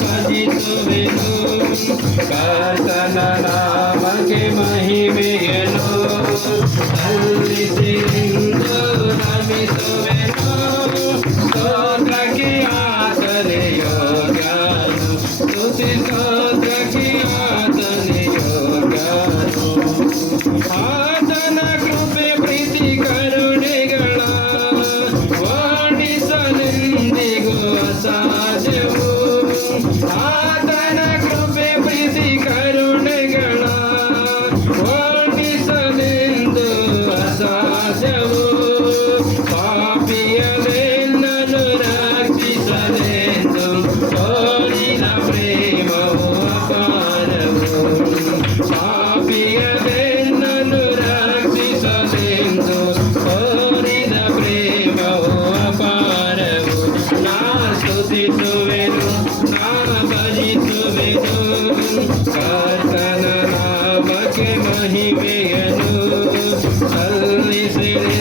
ಭಜಿಸುವೆನು ಕರ್ತನ ನಾಮಕ್ಕೆ ಮಹಿಮೆಯನು ಸಲ್ಲಿಸಿರಿಂದು ನಮಿಸುವೆನು ಸ್ತೋತ್ರಕ್ಕೆ ಆತನೇ ಯೋಗ್ಯನು ಸ್ತುತಿ ಸ್ತೋತ್ರಕ್ಕೆ ಆತನೇ ಯೋಗ್ಯನು ಆತನ ಕೃಪೆ ಪ್ರೀತಿ ಕರುಣೆಗಳ ವರ್ಣಿಸಲೆಂದಿಗೂ ಅಸಾಧ್ಯವು ಆತನ ಕೃಪೆ ಪ್ರೀತಿ ಕರುಣೆಗಳ ವರ್ಣಿಸಲೆಂದು ಅಸಾಧ್ಯವು ಪಾಪಿಯವೆನ್ನನು ರಕ್ಷಿಸಲೆಂದು ತೋರಿದ ಪ್ರೇಮವು ಅಪಾರವು ಪಾಪಿಯವೆನ್ನನು ರಕ್ಷಿಸಲೆಂದು ತೋರಿದ ಪ್ರೇಮವು ಅಪಾರವು ನಾ ಸ್ತುತಿಸುವೆನು ನಾ ಭಜಿಸುವೆನು ಕರ್ತನ ನಾಮಕ್ಕೆ ಮಹಿಮೆಯನು ಸಲ್ಲಿಸಿದೆ